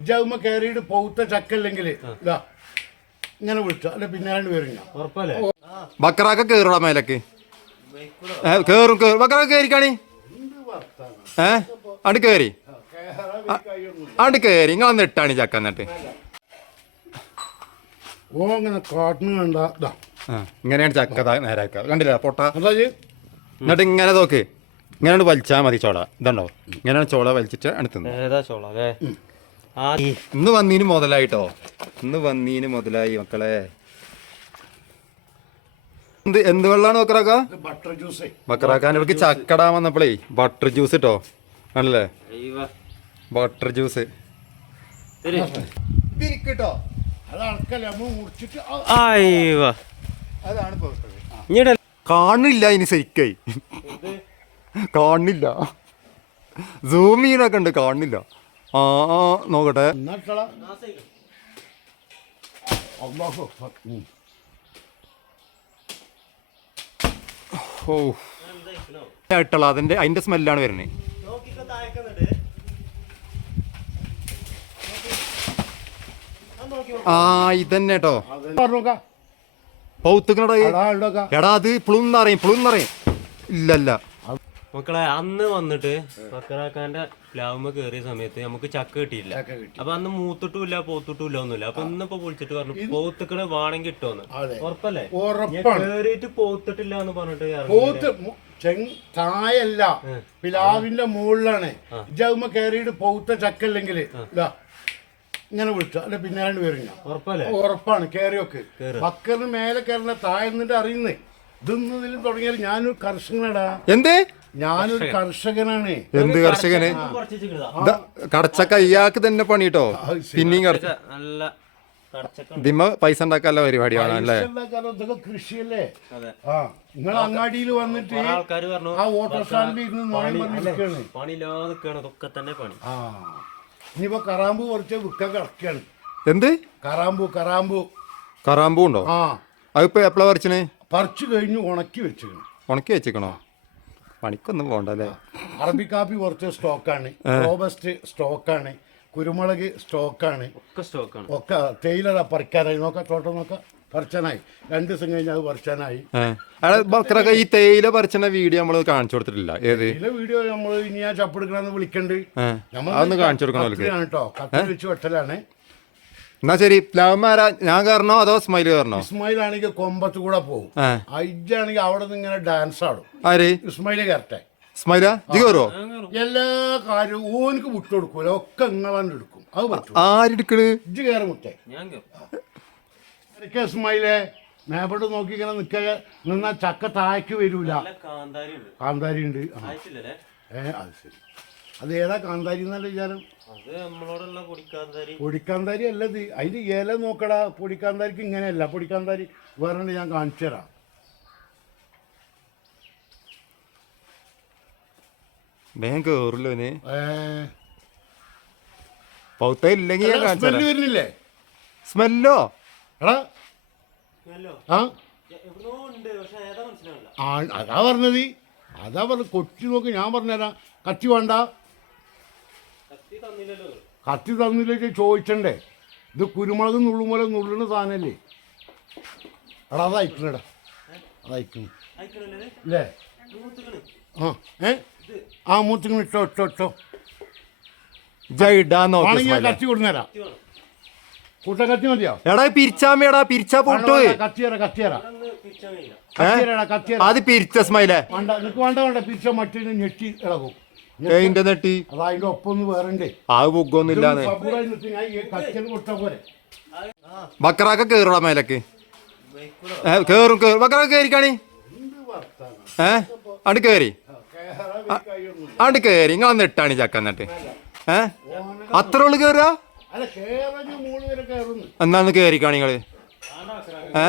ഇജാവുമ്പോ കയറിയിട്ട് പൗത്ത ചക്കല്ലെങ്കിൽ ഇതാ. ഇങ്ങനെ വിളിച്ചു. അല്ലെ പിന്നെ രണ്ട് പേരും ബക്കറാക്ക കേറുള്ള മേലക്ക്. കേറും കേറും. ബക്കറാക്ക കേറിക്കാണി? ഏ അണ്ട് കേറി. അണ്ട് കേറി. ഇങ്ങനെ ഇട്ടാണ് ചക്ക എന്നിട്ട്. ഓ അങ്ങനെ കാട്ടിന് കണ്ട ഇങ്ങനെയാണ് ചക്ക ദാ നേരാക്കുക കണ്ടില്ല പൊട്ട? എന്നിട്ട് ഇങ്ങനെ നോക്ക്. ഇങ്ങനെ വലിച്ചാൽ മതി ചോള. ഇതുണ്ടോ? ഇങ്ങനെയാണ് ചോള വലിച്ചിട്ട് അടുത്തുനിന്ന് ഏതാ ചോള അല്ലേ? ഇന്ന് വന്നീന് മുതലായിട്ടോ? ഇന്ന് വന്നീന് മുതലായി മക്കളെ. എന്ത് എന്ത് വെള്ളാണ് ബക്കറാക്ക? ഇത് ബട്ടർ ജ്യൂസേ. ഇവർക്ക് ചക്കടാൻ വന്നപ്പോഴേ ബട്ടർ ജ്യൂസ് ഇട്ടോ ആണല്ലേ? അയ്യോ. Butter juice. ഇഞ്ഞിടെ കാണില്ല ഇനി ശരിക്കായി. കാണില്ല. സൂം ചെയ്യാനൊക്കെ ഉണ്ട് കാണില്ല. ആ നോക്കട്ടെ. ഓ ഇട്ടുള്ള അതിന്റെ അതിന്റെ സ്മെല്ലാണ് വരുന്നത്. ആ ഇതന്നെ കേട്ടോ. പൗത്തുക്കണടാ എടാ, അത് പുളുന്നറിയും പുളുന്നറിയും. ഇല്ലല്ല. മക്കളെ അന്ന് വന്നിട്ട് ബക്കറാക്കാന്റെ പ്ലാവുമ്പ കേറിയ സമയത്ത് നമുക്ക് ചക്ക കിട്ടിയില്ല. അപ്പൊ അന്ന് അപ്പൊ ഇല്ല മൂത്തിട്ടുമില്ല പോത്തിട്ടുമില്ല ഒന്നുമില്ല. അപ്പൊ ഇന്നിപ്പോ വിളിച്ചിട്ട് പറഞ്ഞു പോത്തുക്കണ് വേണമെങ്കിൽ ഇട്ടോന്ന്. അതെ. ഉറപ്പല്ലേ? ഉറപ്പാണ്. കേറിയിട്ട് പോത്തിട്ടില്ല എന്ന് പറഞ്ഞിട്ട് ചായല്ല തായല്ല പിലാവിന്റെ മുകളിലാണ്. ഇജാവുമ്പോ കേറിയിട്ട് പോത്ത ചക്ക ഇല്ലെങ്കിൽ ഇങ്ങനെ വിളിച്ചു. അല്ലെ പിന്നാണ്ട് വരും ഞാൻ ഉറപ്പല്ലേ? ഉറപ്പാണ് കേറിയൊക്കെ. ബക്കറിന് മേലെ കയറുന്ന താഴ്ന്നിട്ട് അറിയുന്നേ. ഇതൊന്നും തുടങ്ങിയാൽ ഞാനൊരു കർഷകനടാ എന്ത്? ഞാനൊരു കർഷകനാണ്. എന്ത് കർഷകന്? കടച്ചക്ക ഇയാൾക്ക് തന്നെ പണി കേട്ടോ പിന്നെയും കടച്ച നല്ല ദിമ്മ പൈസ ഉണ്ടാക്കാനുള്ള പരിപാടിയാണ് അല്ലേ? ഇതൊക്കെ കൃഷിയല്ലേ? അതെ. ആ നിങ്ങൾ അങ്ങാടിയിൽ വന്നിട്ട് ആ ഓട്ടോ സ്റ്റാൻഡിൽ ഇരുന്ന് നോയം പറഞ്ഞ് പണിയില്ലാതെ ഇതൊക്കെ തന്നെ പണി. ആ. ഇനിയിപ്പോ കറാമ്പു കുറച്ച് വിൽക്കാൻ കിടക്കാണ് എന്ത്? കറാമ്പു കറാമ്പു. കറാമ്പു ഉണ്ടോ? ആ. അതിപ്പോ എപ്പോഴാ പറിച്ചന്? പറിച്ചു കഴിഞ്ഞു ഉണക്കി വെച്ചു ഉണക്കി വെച്ചിക്കണോ പണിക്കൊന്നും പോണ്ട അല്ലേ അറബി കാപ്പി കുറച്ച് സ്റ്റോക്കാണ്. റോബസ്റ്റ് സ്റ്റോക്കാണ്. കുരുമുളക് സ്റ്റോക്കാണ്. ഒക്കെ സ്റ്റോക്കാണ്. ഒക്കെ തേയില പറിക്കാനായി. നോക്കാം തോട്ടം നോക്കാം. പറിച്ചാനായി. രണ്ട് ദിവസം കഴിഞ്ഞ് അത് പറിച്ചാനായി. ബക്രൊക്കെ ഈ തേയില പറിച്ചണ വീഡിയോ നമ്മൾ കാണിച്ചു കൊടുത്തിട്ടില്ല. ഏത്? വീഡിയോ നമ്മൾ ഇനി ഞാൻ ചപ്പെടുക്കണമെന്ന് വിളിക്കണ്ട്. നമ്മൾ അതൊന്ന് കാണിച്ചു കൊടുക്കണം കേട്ടോ കത്തി വെച്ച് വെട്ടലാണ്. എന്നാ ശരി ലവന്മാരാ ഞാൻ കയറണോ അതോ സ്മൈൽ കയറണോ? ഇസ്മായിൽ ആണെങ്കിൽ കൊമ്പത്ത് കൂടെ പോകും ഏഹ് അയ്യാണെങ്കിൽ അവിടെ നിന്ന് ഇങ്ങനെ ഡാൻസ് ആടും. ആര്? ഇസ്മായിലെ? കയറട്ടെ സ്മൈല കയറോ എല്ലാ കാര്യവും ഓനക്ക് വിട്ടുകൊടുക്കൂല ഒക്കെ ഇങ്ങളാണ്ട് എടുക്കും. അത് പറ്റും ആരെടുക്കണ് ഇജ്ജ് കയറി മുട്ടേ. ഞാൻ കേറും. ഇടയ്ക്ക് ഇസ്മായിലെ? മേപ്പോട്ട് നോക്കി ഇങ്ങനെ നിൽക്ക നിന്നാ ചക്ക താഴേക്ക് വരൂല. നല്ല കാന്താരി ഉണ്ട് ആ. ഏ അത് ശരി. അത് ഏതാ കാന്താരി എന്നല്ല വിചാരം? അത് നമ്മളോടുള്ള പൊടിക്കാന്താരി. പൊടിക്കാന്താരി അല്ലത്. അതിന്റെ ഇല നോക്കടാ. പൊടിക്കാന്താരിക്ക് ഇങ്ങനെയല്ല. പൊടിക്കാന്താരി വേറെ ഞാൻ കാണിച്ചു തരാം. വേഗം കയറില്ലോ ഇനി പൗത്ത ഇല്ലെങ്കിൽ ഞാൻ കാണിച്ചു സ്മെല്ല് വരുന്നില്ലേ? സ്മെല്ലോ? എടാ. ആ. എവിടുന്നോ ഉണ്ട് പക്ഷെ ഏതാ മനസ്സിലാവില്ല ആ അതാ പറഞ്ഞത്. അതാ പറഞ്ഞത്. കൊച്ചി നോക്കി ഞാൻ പറഞ്ഞുതരാം. കച്ചി വേണ്ട. കത്തി തന്നില്ലേ ചോദിച്ചണ്ടേ? ഇത് കുരുമുളക് നുള്ളുമുളക് നുള്ളുന്ന സാധനല്ലേ? എടാ അത് അയക്കണടാ. അത് അയക്കണം. അല്ലേ ആ ഏ? ആ മൂത്തിങ്ങനെ ഇട്ടോ ഇട്ടോ ഇട്ടോ. ആണെങ്കിൽ കത്തി കൊടുന്നേരാ കൂട്ട കത്തി മതിയോ? എടാ പിരിച്ചാമേടാ പിരിച്ചാ പൊട്ടു. കത്തിയറ കത്തിയറ കത്തിയറടാ കത്തിയറ അത് പിരിച്ച സ്മൈലേ. വേണ്ട നിനക്ക് വേണ്ട വേണ്ട. പിരിച്ച മറ്റേ ഞെട്ടി ഇളകും. ഏതിന്റെ നെട്ടി? അത് അതിന്റെ ഒപ്പം ഒന്ന് വേറെ ഉണ്ട് ആ ബുക്കൊന്നുമില്ലാന്ന് സബൂറായി ഞാൻ ഈ കത്തിയത് കൊടുത്ത പോലെ. ബക്കറാക്ക കേറുള്ള മേലക്ക്. കേറും കേറും. ബക്കറാക്ക കേറിക്കാണി. ഏ അണ്ട് കേറി. അണ്ട് കേറി. നിങ്ങളന്ന് ഇട്ടാണ് ചക്ക എന്നിട്ട്. ഏ അത്ര ഉള്ളു കയറുന്നു എന്നാന്ന് കേറിക്കാണി നിങ്ങൾ ഏ?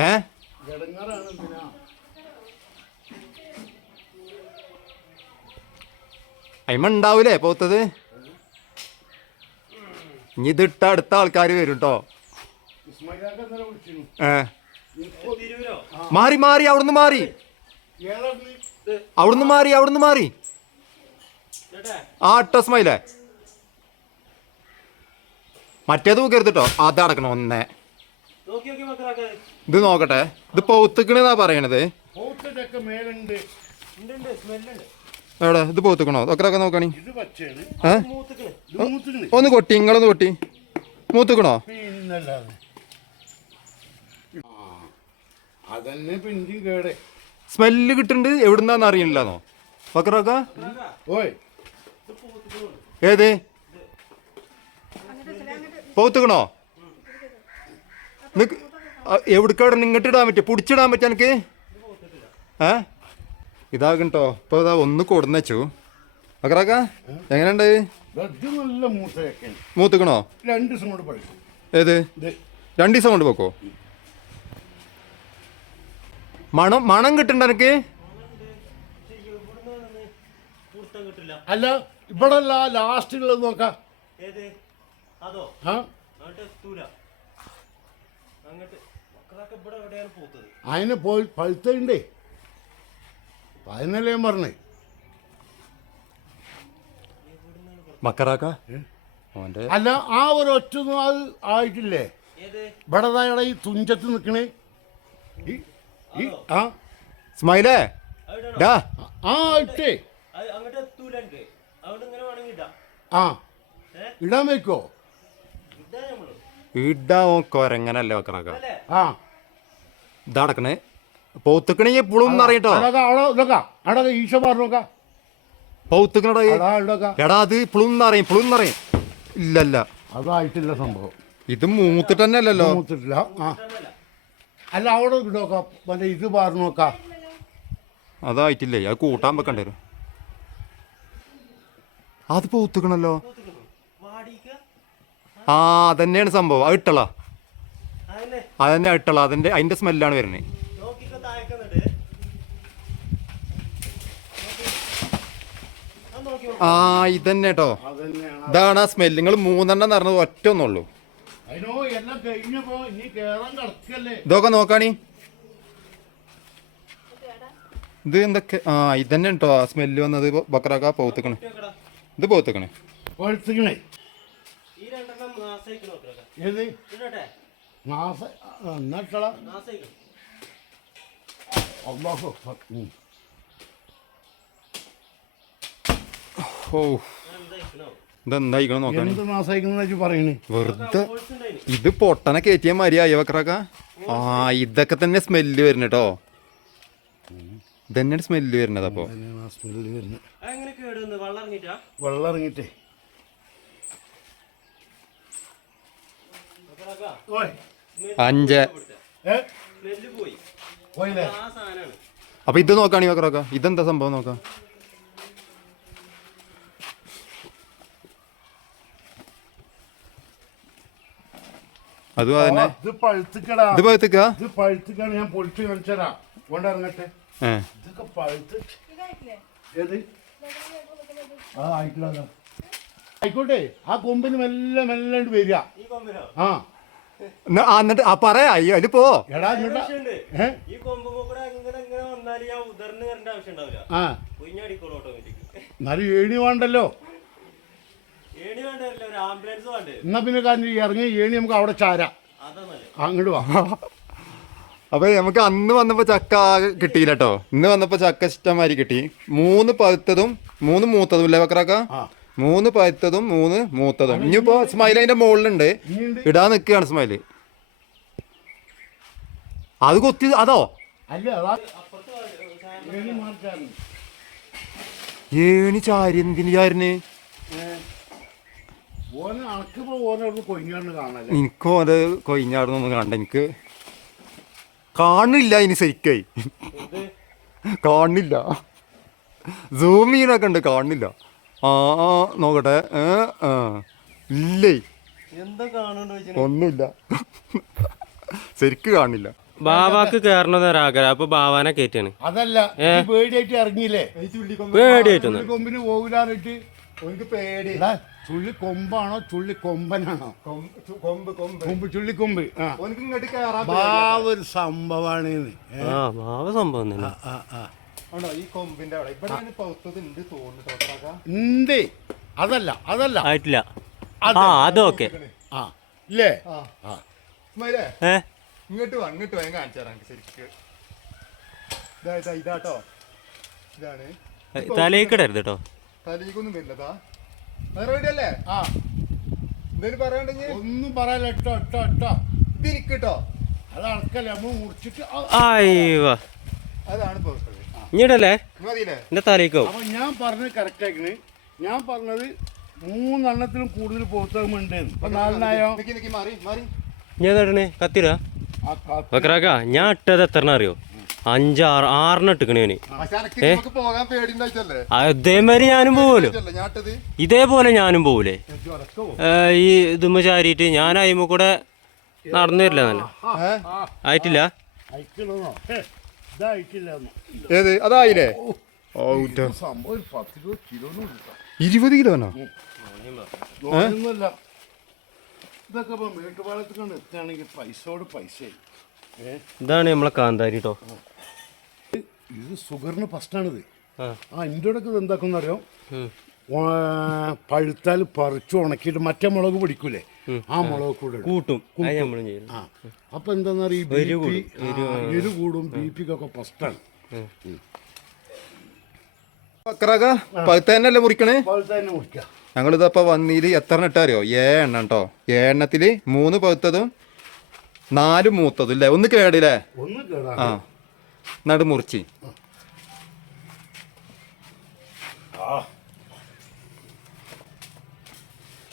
ഏ ഇടങ്ങാറാണ് എന്തിനാ അയിമ ഉണ്ടാവൂലേ പോത്തത്? ഇനി ഇതിട്ട അടുത്ത ആൾക്കാർ വരും കേട്ടോ ഏ. മാറി മാറി അവിടുന്ന് മാറി? അവിടുന്ന് മാറി അവിടുന്ന് മാറി. ആ ഇട്ടോ സ്മൈലേ മറ്റേത് കേട്ടോ അത് അടക്കണം ഒന്നേ. നോക്കി നോക്കി മക്കളാക്ക ഇത് നോക്കട്ടെ. ഇത് പൗത്തുക്കണെന്നാ പറയണത്. എവിടെ? ഇത് പോത്തുക്കണോ? ഒക്കെ നോക്കണി. ഏ? ഒന്ന് കൊട്ടി നിങ്ങളൊന്ന് കൊട്ടി. മൂത്തുക്കണോ? സ്മെല്ല് കിട്ടുന്നുണ്ട് എവിടുന്നാന്ന് അറിയണില്ലെന്നോ? ഓയ്. ഏത്? പോത്തുക്കണോ? നിക്ക് എവിടേക്കാടെ ഇങ്ങോട്ട് ഇടാൻ പറ്റും പിടിച്ചിടാൻ പറ്റുക എനിക്ക് ഏ ഇതാകട്ടോ ഇപ്പൊ ഇതാ ഒന്ന് കൊടുന്നു അക്രാക്ക എങ്ങനെയുണ്ട്? മൂത്തുക്കണോ? രണ്ട് ദിവസം കൊണ്ട് പഴുക്കും. ഏത്? രണ്ടു രണ്ട് ദിവസം കൊണ്ട് പോക്കോ മണം മണം കിട്ടണ്ട എനിക്ക് പൂർത്തം കിട്ടില്ല അല്ല ഇവിടെ അല്ല ലാസ്റ്റ് ഉള്ളത് നോക്കാം അതിന് പോയി പഴുത്തുണ്ടേ അതിനല്ലേ ഞാൻ പറഞ്ഞേ. മക്കറാക്ക? ഓന്റെ അല്ല ആ ഒരു ഒറ്റൊന്നും അത് ആയിട്ടില്ലേ? ഏത്? ഇവിടെ ഈ തുഞ്ചത്ത് നിൽക്കണേ ഈ ഈ ആ. സ്മൈലേ ഡാ. ആ ഇട്ടേ. ആ. ഇടാൻ വെക്കോ ഇതാ ഇടാ കൊരങ്ങനല്ലേ മക്കറാക്ക? അല്ലേ? ആ. ഇതടക്കണേ പൗത്തുക്കണെങ്കിൽ പുളും അറിയട്ടോ. അടക്ക അവിടെ ഇതൊക്കെ അടക്ക ഈശോ പറഞ്ഞോക്ക നോക്കാം. പൗത്തുക്കണടാ ഇടക്ക എടാ അത് പുളും അറിയും പുളും അറിയും. ഇല്ലല്ല. അതായിട്ടില്ല സംഭവം. ഇത് മൂത്തിട്ട് തന്നെ അല്ലല്ലോ. മൂത്തിട്ടില്ല. ആ. അല്ല അവിടെ നോക്ക മറ്റേ ഇത് പറഞ്ഞു നോക്ക. അതായിട്ടില്ലേ. അത് കൂട്ടാൻ വെക്കണ്ടേ അത് പൗത്തുക്കണല്ലോ ആ അതന്നെയാണ് സംഭവം. അത് ഇട്ടളാ. അതന്നെ. ഇട്ടളാ. അതിന്റെ അതിന്റെ സ്മെല്ലാണ് വരുന്നത്. ആ ഇതന്നെ കേട്ടോ അതന്നെയാണ്. ഇതാണ് ആ സ്മെല്ല് നിങ്ങൾ മൂന്നെണ്ണം നിറഞ്ഞത് ഒറ്റ ഒന്നുള്ളൂ. ഇതൊക്കെ നോക്കാണി. ഇത് എന്തൊക്കെ? ആ ഇതന്നെ കേട്ടോ ആ സ്മെല്ല് വന്നത്. ബക്രാക്ക പൗത്തുക്കണ്. ഇത് പൗത്തുക്കണ് മാസ ഓ ഇതെന്തായിക്കണം നോക്കാണി എന്ത് മാസമായിക്കുന്ന വെച്ച് പറയണേ. വെറുതെ ഇത് പൊട്ടനെ കയറ്റിയ മാതിരിയായോ ബക്കറാക്ക ആ ഇതൊക്കെ തന്നെ സ്മെല്ല് വരുന്ന കേട്ടോ ഇതന്നെയാണ് സ്മെല്ല് വരുന്നത് അപ്പോ. സ്മെല്ല് വരുന്നത് വെള്ളം ഇറങ്ങിട്ടാ അഞ്ച്. അപ്പൊ ഇത് നോക്കാണി ബക്കറാക്ക ഇതെന്താ സംഭവം നോക്കാം? അതും അതന്നെ. ഇത് പഴുത്തിക്കടാ. ഇത് പഴുത്തുക്ക? ഇത് പഴുത്തിക്കാണ് ഞാൻ പൊളിച്ച് ഇതൊക്കെ പഴുത്ത്. ഏത്? ആ ആയിട്ടില്ല. ആയിക്കോട്ടെ ആ കൊമ്പിന് മെല്ലെ മെല്ലെ വരിക. ആ. ന്ന- ആ, എന്നിട്ട് ആ പറയാ അയ്യോ അതിൽ പോ. എടാ ഇങ്ങോട്ടാ ഈ കൊമ്പ് കൂടെ ഇങ്ങനെ ഇങ്ങനെ വന്നാൽ ഞാൻ ഉദർന്ന് വരേണ്ട ആവശ്യം ഉണ്ടാവില്ല. ആ. കുഞ്ഞടിക്കോളൂ ഓട്ടോമാറ്റിക് എന്നാലും ഏണി വേണ്ടല്ലോ ഏണി വേണ്ടല്ലോ ഒരു ആംബുലൻസ് വേണ്ടേ എന്നാ പിന്നെ കാര്യം ഇറങ്ങി ഏണി നമുക്ക് അവിടെ ചാരാ. അങ്ങോട്ട് വാ. അപ്പൊ നമുക്ക് അന്ന് വന്നപ്പോ ചക്ക കിട്ടിയില്ല കേട്ടോ ഇന്ന് വന്നപ്പോ ചക്ക ഇഷ്ടമാതിരി കിട്ടി. മൂന്ന് പഴുത്തതും മൂന്ന് മൂത്തതും ഇല്ലേ വക്രാക്ക? ആ. മൂന്ന് പഴുത്തതും മൂന്ന് മൂത്തതും. ഇനിയിപ്പോ സ്മൈൽ അതിന്റെ മുകളിലുണ്ട് ഇടാൻ നിൽക്കുകയാണ് സ്മൈൽ. അത് കൊത്തി അതോ? ഏണി ചാരി എന്തിന് ചാരിന്? എനിക്ക് അത് കൊയിഞ്ഞാടുന്നൊന്നും കാണണ്ട എനിക്ക്. കാണില്ല ഇനി ശരിക്കായി. കാണില്ല സൂം ചെയ്യണൊക്കെ ഉണ്ട് കാണില്ല ആ നോക്കട്ടെ. ഏ ആ. ഇല്ലേ? ഒന്നുമില്ല. ശരിക്ക് കാണില്ല ബാവാക്ക് കയറണമെന്ന് ഒരാഗ്രഹം അപ്പൊ ബാവാനെ കയറ്റാണ് അതല്ല പേടിയായിട്ട് ഇറങ്ങിയില്ലേ? പേടിയായിട്ട് കൊമ്പിന് പോകില്ലാറിട്ട് പേടി. ചുള്ളി കൊമ്പാണോ ചുള്ളി കൊമ്പനാണോ കൊമ്പ് കൊമ്പ്. കൊമ്പ് ചുള്ളിക്കൊമ്പ്. ആ. ഇങ്ങോട്ട് കയറാൻ സംഭവമാണ് ആ ബാവ സംഭവം തന്നെ. ആ ആ ആണോ ഈ കൊമ്പിന്റെ അവിടെ? ഇവിടെ പൗത്തത് ഉണ്ട് തോന്നുന്നു ടോട്ടറാക്ക ഉണ്ട്. അതല്ല അതല്ല. ആയിട്ടില്ല. അത്. ആ അതൊക്കെ. ആ ഇല്ലേ? ആ. ആ. ഇസ്മായിലേ ഏ? ഇങ്ങോട്ട് വാ ഇങ്ങോട്ട് വാ ഞാൻ കാണിച്ചു തരാം ശരിക്ക്. ഇതാ ഇതാ ഇതാട്ടോ ഇതാണ്. തലയിക്കിടരുത് കേട്ടോ. തലേക്കൊന്നും വരില്ലതാ ആ. എന്തേലും പറയാണ്ടെങ്കിൽ ഒന്നും പറയാല്ല ഇട്ടോ ഇട്ടോ ഇട്ടോ. ഇത് എനിക്ക് കേട്ടോ അത് അടക്കല്ല നമ്മൾ മുറിച്ചിട്ട് അയ്യോ. അതാണ് പൗത്തത് ഇഞ്ഞിടല്ലേ മതിയില്ലേ? എന്റെ തലയിക്കോ. അപ്പൊ ഞാൻ പറഞ്ഞത് കറക്റ്റ് ആക്കണ് ഞാൻ പറഞ്ഞത് മൂന്നെണ്ണത്തിനും കൂടുതൽ പോത്തകുമുണ്ട് ഇപ്പൊ നാലിനായോ നിക്കി നിക്കി മാറി മാറി. ഞാൻ തടണേ കത്തിര വെക്കറാക്ക. ഞാൻ ഇട്ടത് എത്ര അറിയോ? അഞ്ചാറ് ആറിന് ഇട്ടിക്കണേന് അതേമാതിരി ഞാനും പോവല്ലോ ഞാട്ടത് ഇതേപോലെ ഞാനും പോവൂലേ? ഈ ഇതുമ്മ ചാരിയിട്ട് ഞാൻ അയിമ കൂടെ നടന്നു വരില്ല നല്ല. ആയിട്ടില്ല? ഏത്? അതായില്ലേ? ഇരുപത് കിലോ കിലോനോ? ഇതൊക്കെ എത്തുകയാണെങ്കിൽ പൈസയോട് പൈസ ഇതാണ് നമ്മളെ കാന്താരി കേട്ടോ ഇത് സുഗറിന് ഫസ്റ്റാണിത് ആ. എന്റെ ഇടയ്ക്ക് എന്താക്കുന്ന അറിയോ. പഴുത്താൽ പറിച്ചു ഉണക്കിയിട്ട് മറ്റേ മുളക് പിടിക്കൂലേ? ആ മുളക് കൂടെ കൂട്ടും. ആ. അപ്പൊ എന്താണെന്നറിയ എരു കൂടും, ബി പിക്കൊക്കെ ഫസ്റ്റാണ് പഴുത്തന്നെ മുറിക്കണേ ഞങ്ങളിത് അപ്പൊ മുറിക്കാം ഞങ്ങളിതപ്പോ വന്നീൽ എത്ര എണ്ണ അറിയോ ഏഴ് എണ്ണ കേട്ടോ ഏഴ് എണ്ണത്തിൽ മൂന്ന് പഴുത്തതും നാല് മൂത്തതും ഇല്ലേ ഒന്ന് കേടില്ലേ ഒന്ന് കേടാ ആ. നടു മുറിച്ച്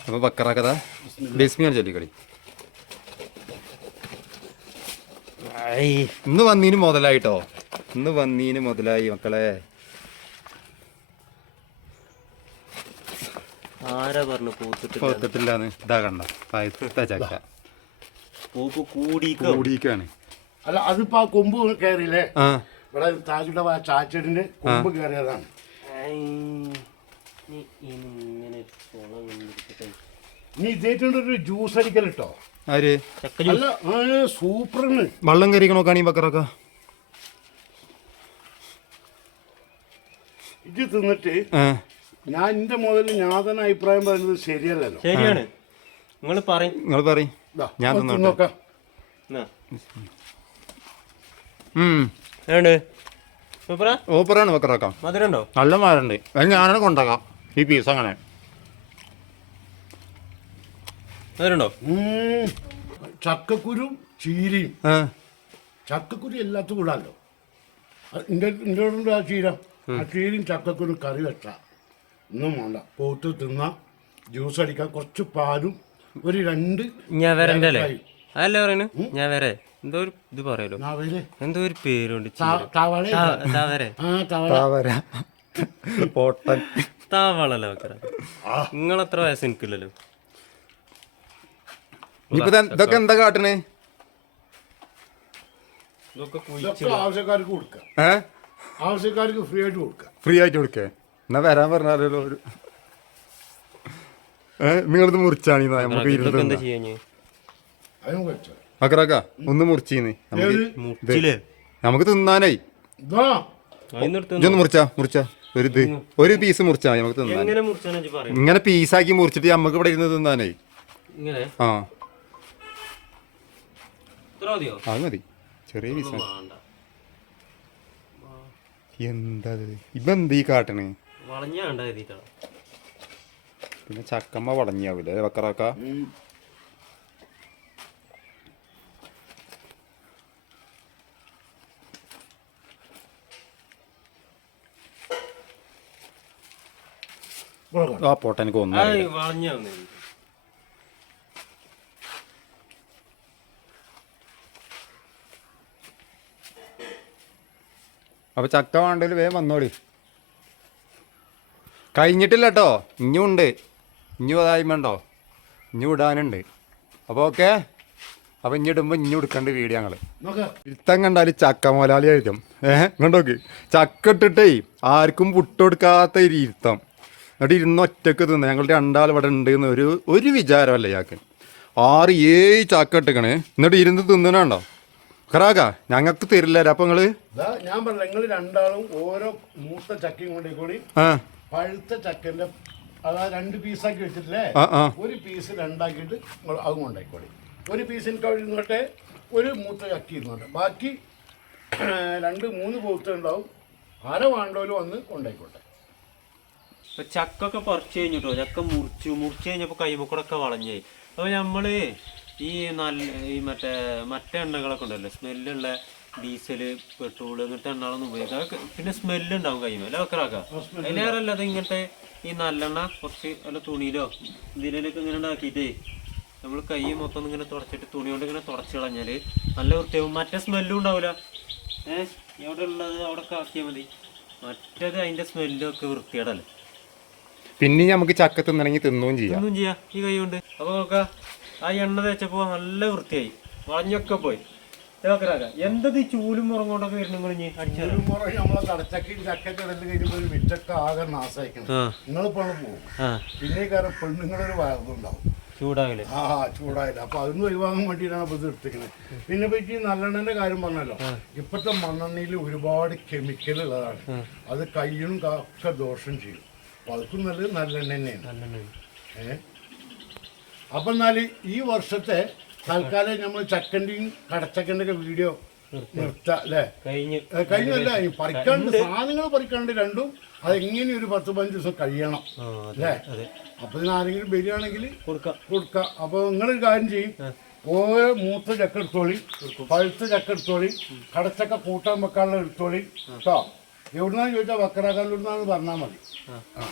അപ്പൊ ബക്കറാക്കഥ ബിസ്മിയാണ് ചൊല്ലിക്കളി. ഇന്ന് വന്നീന് മുതലായിട്ടോ? ഇന്ന് വന്നീന് മുതലായി മക്കളെ. ആരാ പറഞ്ഞു പൂത്തിട്ടില്ലാന്ന്? ഇതാ കണ്ട? ഇട്ട ചക്ക. പൂപ്പ് കൂടിക്കോ കൂടിക്കാണ് അല്ല അതിപ്പോ ആ കൊമ്പ് കയറിയില്ലേ ഇവിടെ താജുടെ ചാച്ചടിന്റെ കൊമ്പ് കയറിയതാണ്. നീ ഇതേറ്റുകൊണ്ട് ഒരു ജ്യൂസ് അടിക്കൽ കേട്ടോ ആര്? ചക്ക ജ്യൂസ്. അല്ല ആ സൂപ്പറാണ് വള്ളം കയറിക്കണോ കാണി ബക്കറക്ക? ഇത് തിന്നിട്ട് ഞാൻ എന്റെ മുതൽ ഞാൻ തന്നെ അഭിപ്രായം പറയുന്നത് ശരിയല്ലല്ലോ. ശരിയാണ്. നിങ്ങൾ പറയും. നിങ്ങൾ പറയും. ദാ, ഞാൻ ഒന്ന് തിന്നോട്ടെ. തിന്നോക്കാം മധുരണ്ടോ നല്ല മരണ്ട് അത് ഞാനാണ് കൊണ്ടാക്കാം ഈ പീസ് അങ്ങനെ. മധുരണ്ടോ ചക്കക്കുരും ചീരയും. ചക്കക്കുരു എല്ലാത്തും കൂടാല്ലോ എന്റെ എന്റെ ഉണ്ട് ആ ചീര. ആ ചീരയും ചക്കക്കുരും കറി വെച്ച. ഒന്നും വേണ്ട. പോത്ത് തിന്ന ജ്യൂസ് അടിക്കാൻ കുറച്ച് പാലും ഒരു രണ്ട് ഞാൻ വരണ്ടല്ലേ. അതല്ലേ പറയുന്നു ഞാൻ വരെ എന്തോ ഒരു ഇത് പറയലോ? നാവിലെ എന്തോ ഒരു പേരുണ്ട് താ- തവള ആ തവള. പോട്ടൻ. താവളല്ലേ നിങ്ങളത്ര വയസ്സ് എനിക്കില്ലല്ലോ. ഇതൊക്കെ എന്താ കാട്ടണേ? ആവശ്യക്കാർക്ക് കൊടുക്കാം. ആവശ്യക്കാർക്ക് ഫ്രീ ആയിട്ട് കൊടുക്കാം. ഫ്രീ ആയിട്ട് കൊടുക്കേ? എന്നാ വരാൻ പറഞ്ഞാലോ ഒരു നിങ്ങളിത് മുറിച്ചാണ് നമുക്ക് ഇരുന്ന് മക്കറാക്ക ഒന്ന് മുറിച്ചീന്ന്. നമുക്ക് ഏത്? നമുക്ക് തിന്നാനായി. ഇതാ ഇതൊന്ന് മുറിച്ചാ മുറിച്ചാ. ഒരു ഇത്. ഒരു പീസ് മുറിച്ചാ നമുക്ക് തിന്നാൻ. ഇങ്ങനെ പീസാക്കി മുറിച്ചിട്ട് നമുക്ക് ഇവിടെ ഇരുന്ന് തിന്നാനായി ഇങ്ങനെ? ആ. അത് മതി. ചെറിയ പീസ്. എന്താ ഇത്? ഇപ്പൊ എന്ത് ഈ കാട്ടണ്? പിന്നെ ചക്കമ്മ വളഞ്ഞാവൂലേ വക്കറാക്ക ആ പോട്ടെ എനിക്ക് ഒന്നും അപ്പൊ ചക്ക വേണ്ടതിൽ വേഗം വന്നോളി. കഴിഞ്ഞിട്ടില്ല കേട്ടോ ഇനിയും ഉണ്ട്. ഇനി അതായ്മണ്ടോ ഇനി ഇടാനുണ്ട്. അപ്പോൾ ഓക്കെ? അപ്പോൾ ഇനി ഇടുമ്പോൾ ഇനി എടുക്കേണ്ട വീഡിയോ ഞങ്ങൾ ഇത്തം കണ്ടാൽ കണ്ടാൽ ചക്ക മുതലാളി ആയിരിക്കും. ഏഹ്? ഇങ്ങോട്ടോക്ക് ചക്ക ഇട്ടിട്ടേ ആർക്കും പുട്ടുകൊടുക്കാത്ത ഒരു ഇരുത്തം. എന്നിട്ട് ഇരുന്ന് ഒറ്റയ്ക്ക് തിന്ന്. ഞങ്ങൾ രണ്ടാൾ ഇവിടെ ഉണ്ട് എന്ന് ഒരു ഒരു വിചാരമല്ല ഇയാൾക്ക്. ആറ് ഏഴ് ചാക്ക ഇട്ടിക്കണേ. എന്നിട്ട് ഇരുന്ന് തിന്നണുണ്ടോ ബക്കറാക്ക ഞങ്ങൾക്ക് തരില്ല. അപ്പൊ നിങ്ങൾ? ഞാൻ പറഞ്ഞ നിങ്ങൾ രണ്ടാളും ഓരോ മൂത്ത ചക്കയും കൊണ്ടേ കൂടി പഴുത്ത ചക്കന്റെ അതാ രണ്ട് പീസാക്കി വെച്ചിട്ടില്ലേ? ഒരു പീസ് രണ്ടാക്കിയിട്ട് അത് കൊണ്ടായിക്കോളി ഒരു പീസിന് അവിടെ ഇരുന്നോട്ടെ ഒരു മൂത്ത ചക്കി ഇരുന്നോട്ടെ. ബാക്കി രണ്ട് മൂന്ന് പൂത്ത ഉണ്ടാവും അര വേണ്ടവരും വന്ന് കൊണ്ടായിക്കോട്ടെ ഇപ്പൊ ചക്കൊക്കെ പറിച്ചു കഴിഞ്ഞിട്ടോ? ചക്ക മുറിച്ചു മുറിച്ചു കഴിഞ്ഞപ്പോ കൈമക്കൂടൊക്കെ വളഞ്ഞായി അപ്പൊ നമ്മൾ ഈ നല്ല ഈ മറ്റേ മറ്റേ എണ്ണകളൊക്കെ ഉണ്ടല്ലോ സ്മെല്ലുള്ള ഡീസൽ പെട്രോൾ ഇങ്ങനത്തെ എണ്ണകളൊന്നും ഉപയോഗിക്കാം. അതൊക്കെ പിന്നെ സ്മെല്ല് ഉണ്ടാവും കൈമ അല്ല വെക്കറാക്കാം? അതിലേറല്ല ഇങ്ങനത്തെ ഈ നല്ലെണ്ണ കുറച്ച് നല്ല തുണിയിലോ ഇതിലൊക്കെ ഇങ്ങനെ ഉണ്ടാക്കിയിട്ടേ നമ്മൾ കൈ മൊത്തം ഇങ്ങനെ തുടച്ചിട്ട് തുണി കൊണ്ട് ഇങ്ങനെ തുടച്ച് കളഞ്ഞാൽ നല്ല വൃത്തിയാവും. മറ്റേ സ്മെല്ലും ഉണ്ടാവില്ല ഏഹ് എവിടെ ഉള്ളത് അവിടെ ആക്കിയാൽ മതി. മറ്റേത് അതിന്റെ സ്മെല്ലൊക്കെ ഒക്കെ വൃത്തിയേടല്ലേ പിന്നെ നമുക്ക് ചക്ക തിന്നണമെങ്കിൽ തിന്നുകയും ചെയ്യാം. ഒന്നും ചെയ്യാ. ഈ കൈ കൊണ്ട് അപ്പൊ നോക്ക ആ എണ്ണ തേച്ചപ്പോ നല്ല വൃത്തിയായി. വളഞ്ഞൊക്കെ പോയി. എന്തത് ഈ ചൂലും മുറം കൊണ്ടൊക്കെ വരുന്നു ഇനി ഒരു മുറ നമ്മളെ കടച്ചക്കയും ചക്കയൊക്കെ ഇടൽ കഴിയുമ്പോൾ ഒരു വിറ്റൊക്കെ ആകെ നാശമായിരിക്കണം ആ. നിങ്ങളിപ്പോൾ പോകും. ആ. പിന്നെ കാരണം പെണ്ണുങ്ങളൊരു വയറുണ്ടാവും. ചൂടാകൽ. ആ ചൂടായില്ല. അപ്പൊ അതൊന്നും ഒഴിവാകാൻ വേണ്ടിയിട്ടാണ് ഇപ്പൊ ഇത് എടുത്തിരിക്കുന്നത് പിന്നെ പറ്റി നല്ലെണ്ണന്റെ കാര്യം പറഞ്ഞല്ലോ. ഇപ്പോഴത്തെ മണ്ണെണ്ണയിൽ ഒരുപാട് കെമിക്കൽ ഉള്ളതാണ്. അത് കയ്യിനും കാ- ഒക്കെ ദോഷം ചെയ്യും. അപ്പൊ അതൊക്കെ നല്ലത് നല്ലെണ്ണ തന്നെയാണ്. ഏഹ് ഏ? എന്നാൽ ഈ വർഷത്തെ തൽക്കാലം നമ്മൾ ചക്കന്റെയും കടച്ചക്കന്റെയൊക്കെ വീഡിയോ നിർത്താം അല്ലേ? കഴിഞ്ഞല്ല ഈ പറിക്കാണ്ട് സാധനങ്ങൾ പറിക്കാണ്ട് രണ്ടും അതെങ്ങനെ ഒരു പത്ത് പതിനഞ്ച് ദിവസം കഴിയണം അല്ലേ? അപ്പൊ ആരെങ്കിലും വരികയാണെങ്കിൽ കൊടുക്കാം. അപ്പൊ നിങ്ങളൊരു കാര്യം ചെയ്യും. ഓരോ മൂത്ത ചക്ക എടുത്തോളി പഴുത്ത ചക്ക എടുത്തോളി കടച്ചക്ക കൂട്ടാൻ വെക്കാനുള്ള എടുത്തോളി കേട്ടോ? എവിടുന്നാന്ന് ചോദിച്ചാൽ വക്കറാക്കാനിവിടുന്നാന്ന് പറഞ്ഞാൽ മതി. ആ.